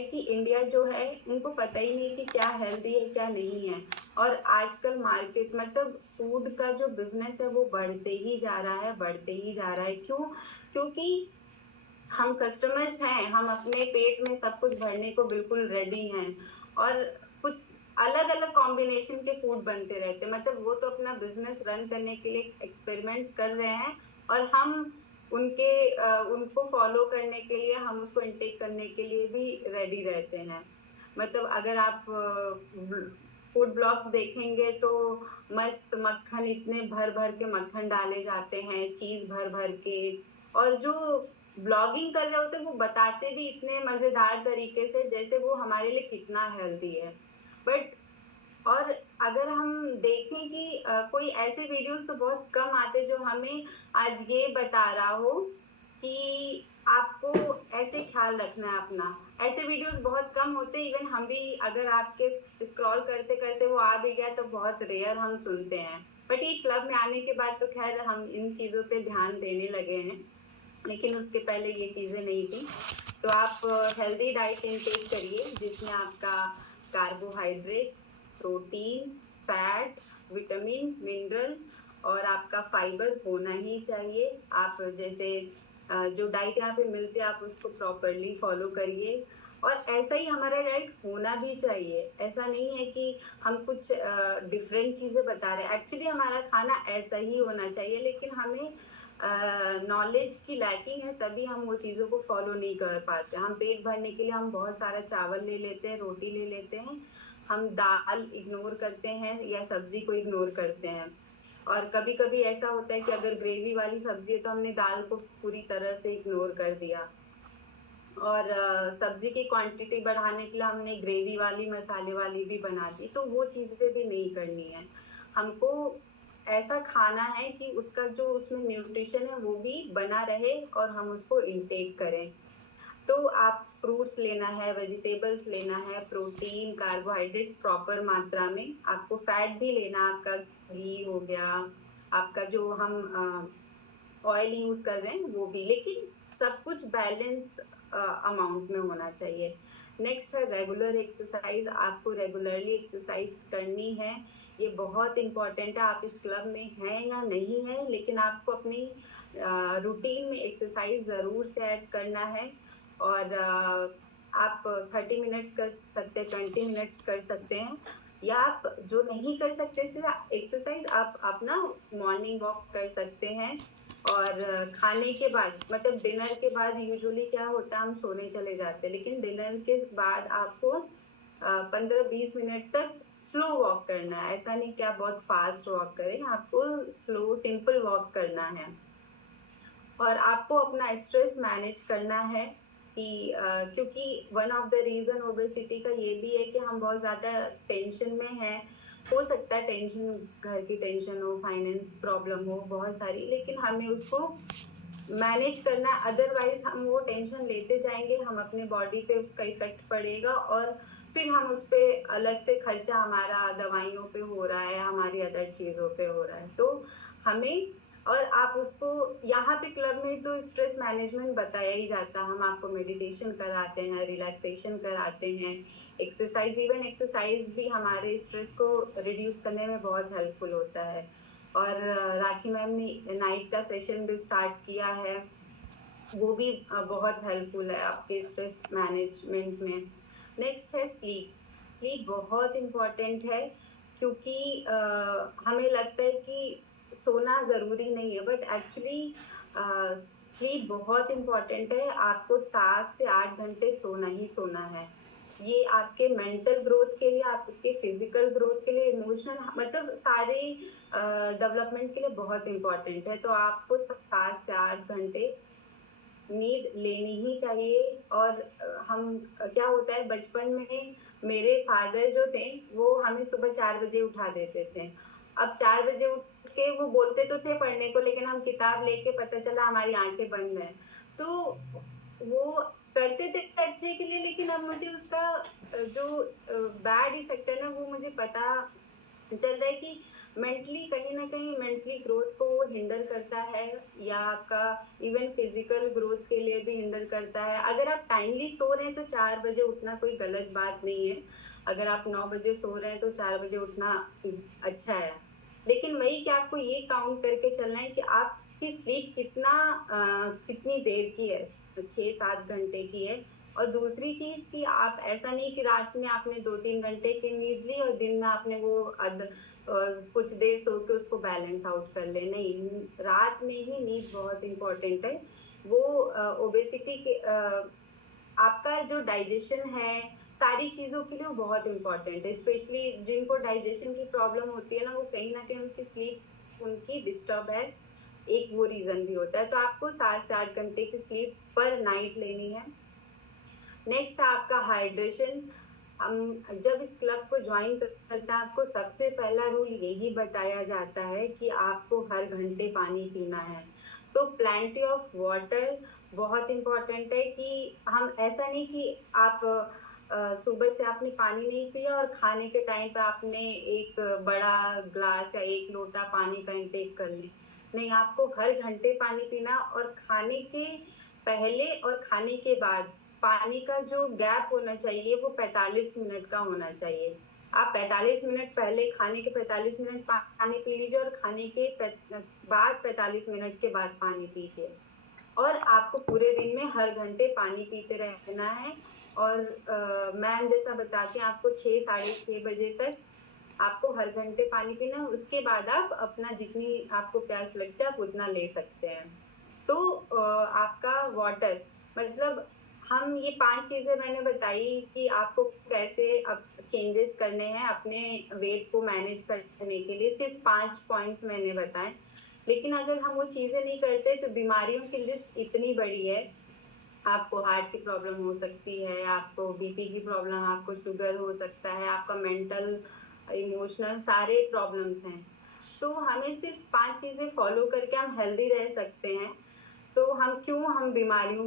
कि इंडिया जो है उनको पता ही नहीं कि क्या हेल्दी है क्या नहीं है। और आजकल मार्केट मतलब फूड का जो बिजनेस है वो बढ़ते ही जा रहा है, बढ़ते ही जा रहा है। क्यों? क्योंकि हम कस्टमर्स हैं, हम अपने पेट में सब कुछ भरने को बिल्कुल रेडी हैं। और कुछ अलग अलग कॉम्बिनेशन के फूड बनते रहते हैं, मतलब वो तो अपना बिजनेस रन करने के लिए एक्सपेरिमेंट्स कर रहे हैं। और हम उनको फॉलो करने के लिए, हम उसको इनटेक करने के लिए भी रेडी रहते हैं। मतलब अगर आप फूड ब्लॉग्स देखेंगे तो मस्त मक्खन, इतने भर भर के मक्खन डाले जाते हैं, चीज भर भर के। और जो ब्लॉगिंग कर रहे होते हैं वो बताते भी इतने मजेदार तरीके से जैसे वो हमारे लिए कितना हेल्दी है। बट और अगर हम देखें कि कोई ऐसे वीडियोस तो बहुत कम आते जो हमें आज ये बता रहा हो कि आपको ऐसे ख्याल रखना है अपना। ऐसे वीडियोस बहुत कम होते, इवन हम भी अगर आपके स्क्रॉल करते करते वो आ भी गया तो बहुत रेयर हम सुनते हैं। बट ये क्लब में आने के बाद तो खैर हम इन चीजों पे ध्यान देने लगे हैं, लेकिन उसके पहले ये चीजें नहीं थी। तो आप हेल्दी डाइट इनटेक करिए जिसमें आपका carbohydrate, protein, fat, vitamin, mineral और आपका फाइबर होना ही चाहिए। आप जैसे जो डाइट यहाँ पे मिलती है आप उसको प्रॉपरली फॉलो करिए। और ऐसा ही हमारा डाइट होना भी चाहिए। ऐसा नहीं है कि हम कुछ डिफरेंट चीजें बता रहे हैं, एक्चुअली हमारा खाना ऐसा ही होना चाहिए, लेकिन हमें नॉलेज की लैकिंग है तभी हम वो चीज़ों को फॉलो नहीं कर पाते। हम पेट भरने के लिए हम बहुत सारा चावल ले लेते हैं, रोटी ले लेते हैं, हम दाल इग्नोर करते हैं या सब्जी को इग्नोर करते हैं। और कभी कभी ऐसा होता है कि अगर ग्रेवी वाली सब्जी है तो हमने दाल को पूरी तरह से इग्नोर कर दिया। और सब्जी की क्वांटिटी बढ़ाने के लिए हमने ग्रेवी वाली मसाले वाली भी बना दी, तो वो चीज़ें भी नहीं करनी है हमको। ऐसा खाना है कि उसका जो उसमें न्यूट्रिशन है वो भी बना रहे और हम उसको इनटेक करें। तो आप फ्रूट्स लेना है, वेजिटेबल्स लेना है, प्रोटीन कार्बोहाइड्रेट प्रॉपर मात्रा में, आपको फैट भी लेना, आपका घी हो गया, आपका जो हम ऑयल यूज कर रहे हैं वो भी, लेकिन सब कुछ बैलेंस अमाउंट में होना चाहिए। नेक्स्ट है रेगुलर एक्सरसाइज। आपको रेगुलरली एक्सरसाइज करनी है, ये बहुत इंपॉर्टेंट है। आप इस क्लब में हैं या नहीं है, लेकिन आपको अपनी रूटीन में एक्सरसाइज जरूर से ऐड करना है। और आप 30 मिनट्स कर सकते हैं, 20 मिनट्स कर सकते हैं, या आप जो नहीं कर सकते सीधा एक्सरसाइज आप अपना मॉर्निंग वॉक कर सकते हैं। और खाने के बाद मतलब डिनर के बाद यूजुअली क्या होता है हम सोने चले जाते हैं, लेकिन डिनर के बाद आपको 15-20 मिनट तक स्लो वॉक करना है। ऐसा नहीं कि आप बहुत फास्ट वॉक करें, आपको स्लो सिंपल वॉक करना है। और आपको अपना स्ट्रेस मैनेज करना है कि क्योंकि one of the reason obesity का ये भी है कि हम बहुत ज्यादा टेंशन में हैं। हो सकता है टेंशन, घर की टेंशन हो, फाइनेंस प्रॉब्लम हो, बहुत सारी, लेकिन हमें उसको मैनेज करना है। अदरवाइज हम वो टेंशन लेते जाएंगे, हम अपने बॉडी पे उसका इफेक्ट पड़ेगा और फिर हम उस पे अलग से खर्चा हमारा दवाइयों पे हो रहा है, हमारी अदर चीजों पे हो रहा है। तो हमें, और आप उसको यहाँ पे क्लब में तो स्ट्रेस मैनेजमेंट बताया ही जाता है। हम आपको मेडिटेशन कराते हैं, रिलैक्सेशन कराते हैं, एक्सरसाइज, इवन एक्सरसाइज भी हमारे स्ट्रेस को रिड्यूस करने में बहुत हेल्पफुल होता है। और राखी मैम ने नाइट का सेशन भी स्टार्ट किया है, वो भी बहुत हेल्पफुल है आपके स्ट्रेस मैनेजमेंट में। नेक्स्ट है स्लीप। स्लीप बहुत इम्पोर्टेंट है, क्योंकि हमें लगता है कि सोना ज़रूरी नहीं है, बट एक्चुअली स्लीप बहुत इम्पोर्टेंट है। आपको 7 से 8 घंटे सोना ही सोना है। ये आपके मेंटल ग्रोथ के लिए, आपके फिजिकल ग्रोथ के लिए, इमोशनल मतलब सारे डेवलपमेंट के लिए बहुत इम्पोर्टेंट है। तो आपको 7 से 8 घंटे नींद लेनी ही चाहिए। और हम क्या होता है बचपन में, मेरे फादर जो थे वो हमें सुबह 4 बजे उठा देते थे। अब 4 बजे उठ के वो बोलते तो थे पढ़ने को, लेकिन हम किताब लेके पता चला हमारी आंखें बंद हैं। तो वो करते थे अच्छे के लिए, लेकिन अब मुझे उसका जो बैड इफेक्ट है ना वो मुझे पता चल रहा है कि मेंटली कहीं न कहीं मेंटली ग्रोथ को वो हिंडर करता है या आपका इवन फिज़िकल ग्रोथ के लिए भी हिंडर करता है। अगर आप टाइमली सो रहे हैं तो 4 बजे उठना कोई गलत बात नहीं है। अगर आप 9 बजे सो रहे हैं तो 4 बजे उठना अच्छा है। लेकिन वही कि आपको ये काउंट करके चलना है कि आपकी स्लीप कितनी देर की है, 6-7 घंटे की है। और दूसरी चीज़ कि आप ऐसा नहीं कि रात में आपने 2-3 घंटे की नींद ली और दिन में आपने वो कुछ देर सो के उसको बैलेंस आउट कर ले, नहीं, रात में ही नींद बहुत इम्पोर्टेंट है। वो ओबेसिटी के आपका जो डाइजेशन है, सारी चीज़ों के लिए वो बहुत इम्पोर्टेंट है। स्पेशली जिनको डाइजेशन की प्रॉब्लम होती है ना, वो कहीं न कहीं उनकी स्लीप उनकी डिस्टर्ब है, एक वो रीज़न भी होता है। तो आपको 7 से 8 घंटे की स्लीप पर नाइट लेनी है। नेक्स्ट आपका हाइड्रेशन। हम जब इस क्लब को ज्वाइन करते हैं, आपको सबसे पहला रूल यही बताया जाता है कि आपको हर घंटे पानी पीना है। तो प्लेंटी ऑफ वाटर बहुत इम्पोर्टेंट है कि हम ऐसा नहीं कि आप सुबह से आपने पानी नहीं पिया और खाने के टाइम पे आपने एक बड़ा ग्लास या 1 लोटा पानी का इंटेक कर लें। नहीं, आपको हर घंटे पानी पीना और खाने के पहले और खाने के बाद पानी का जो गैप होना चाहिए वो 45 मिनट का होना चाहिए। आप 45 मिनट पहले खाने के 45 मिनट पानी पी लीजिए और खाने के बाद 45 मिनट के बाद पानी पीजिए। और आपको पूरे दिन में हर घंटे पानी पीते रहना है। और मैम जैसा बताती हैं आपको 6 साढ़े 6 बजे तक आपको हर घंटे पानी पीना है, उसके बाद आप अपना जितनी आपको प्यास लगती है आप उतना ले सकते हैं। तो आपका वाटर मतलब हम ये 5 चीज़ें मैंने बताई कि आपको कैसे अब चेंजेस करने हैं अपने वेट को मैनेज करने के लिए, सिर्फ़ 5 पॉइंट्स मैंने बताए। लेकिन अगर हम वो चीज़ें नहीं करते तो बीमारियों की लिस्ट इतनी बड़ी है। आपको हार्ट की प्रॉब्लम हो सकती है, आपको बीपी की प्रॉब्लम, आपको शुगर हो सकता है, आपका मेंटल, इमोशनल सारे प्रॉब्लम्स हैं। तो हमें सिर्फ़ 5 चीज़ें फ़ॉलो करके हम हेल्दी रह सकते हैं। तो हम बीमारियों